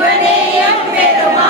சிவனேயம் பெருமா